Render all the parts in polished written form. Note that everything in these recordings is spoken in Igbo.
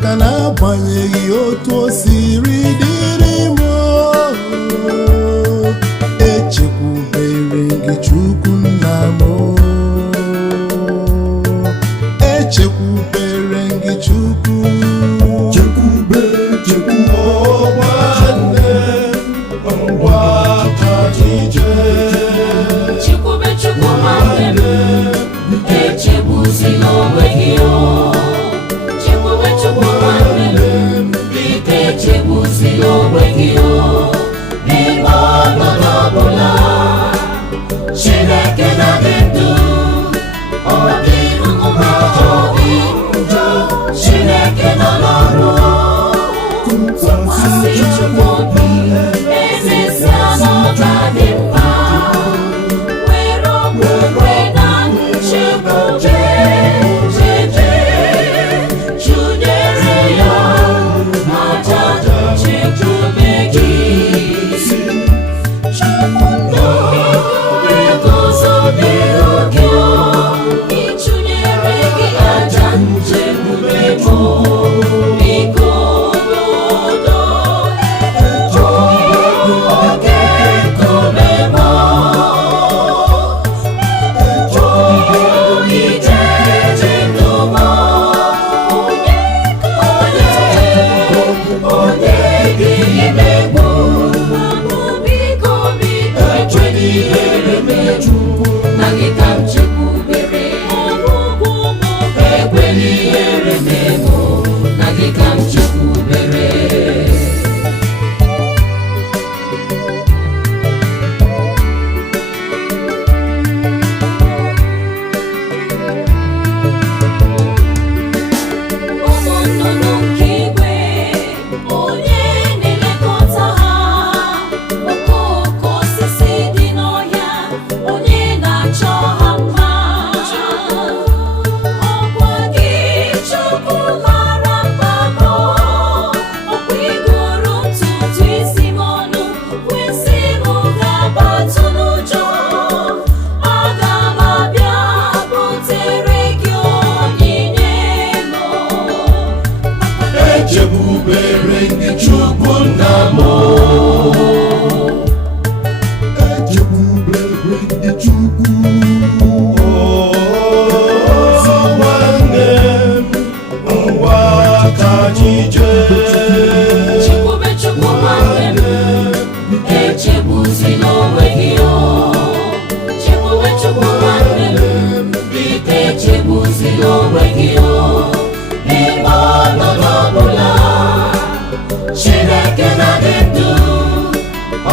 maka na agbanyeghị otu o siri dịrị m, echekwubere gị Chukwu nna m, echekwubere gị Chukwu. Chekwube nwanne ngwa ka ije. Chekwube nwanne m, echegbuzila onwe gị o. Chekwube nwanne m, biko echegbuzila onwe gị o. N'ime ọnọdụ ọbụla, Chineke na-adị ndụ. Ọ dịghị mma, ọ dịghị njọ, Chineke nọ n'ọrụ. Tụkwasị Chukwu obi, emesịa na ọ ga-adị mma. Were okwukwe na nchekwube chụnyere ya aja nchekwube gị. Chukwu na-eguzobe oge ịchụnyere gị aja nchekwube m. Biko n'udo, oge nkume m, ije ndụ m, onye gị imegbu. Biko ekwela ihere meju na gị ka m chekwubere. Ekwela ihere memo na gị ka m chekwubere. Ụmụ nnụnụ nke igwe, onye na-elekọta ha? Okooko osisi dị n'ọhịa, onye na-achọ ha mma? Ọkwa gị Chukwu mara mma m, ọkwa igoro ntutu isi m ọnụ, kwesị m ga-abatụ n'ụjọ. Aga m abịa butere gị onyinye m. Echekwubere gị Chukwu nna m, echekwubere gị Chukwu. Nwanne m ngwa ka anyị jee. Chekwube nwanne m, echegbuzila onwe gị o. Chekwube nwanne m, biko echegbuzila onwe gị o. N'ime ọnọdụ ọbụla, Chineke na-adị ndụ.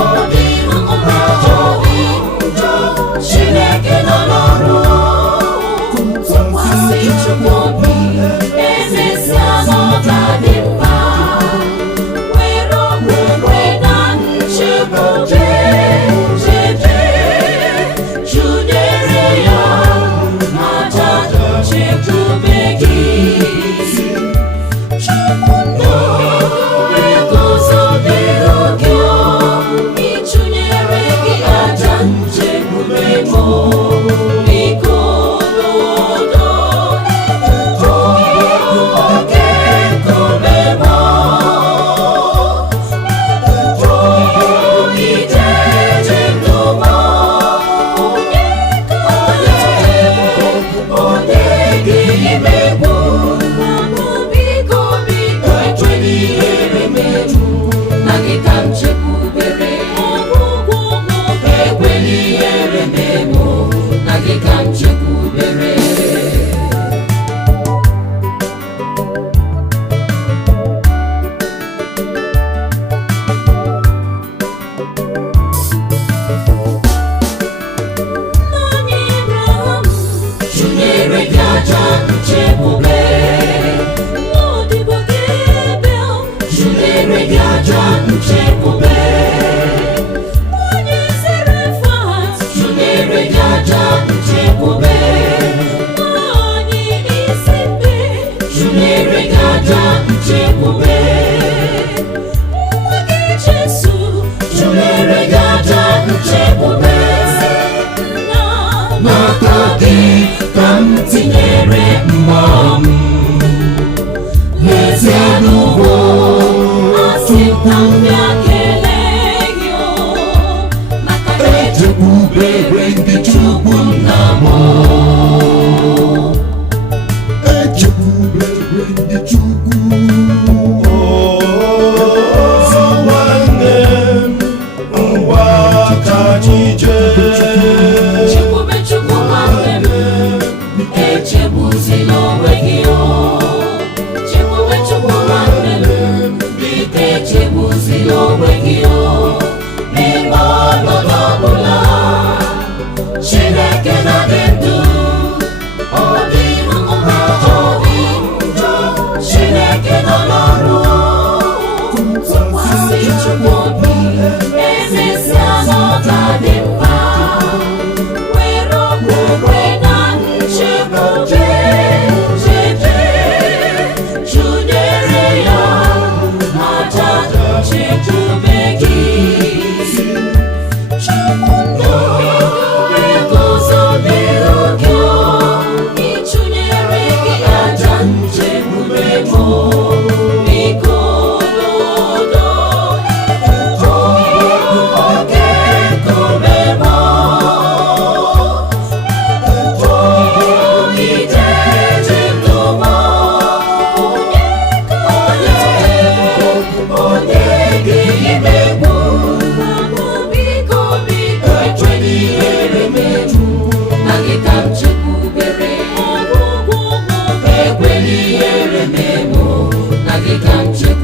Ọ dịghị mma, ọ dịghị njọ, Chineke nọ n'ọrụ. Tụkwasị Chukwu obi, emesịa na ọ ga-adị mma. ndị Chukwu. Nwanne m, ngwa ka anyị jee. Chekwube Chukwu nwanne m, echegbuzila onwe gị o. Chekwube Chukwu nwanne m, biko echegbuzila onwe gị o. N'ime ọnọdụ ọbụla, Chineke na-adị ndụ. Ọ dịghị njọ, Chineke nọ n'ọrụ. Tụkwasị Chukwu obi, emesịa na ọ ga-adị mma. Were okwukwe na nchekwube chebe, chụnyere ya aja nchekwube gị. Chukwu na-eguzobere oge ịchụnyere gị aja nchekwube bụ biko n'udo. Oke nkume bụ ije ji ndụ bụ onye gị imegbu. Biko biko ekwela ihere megbu, na gị ka m chekwubere. Ekwela ihere megbu, na gị ka m chekwubere.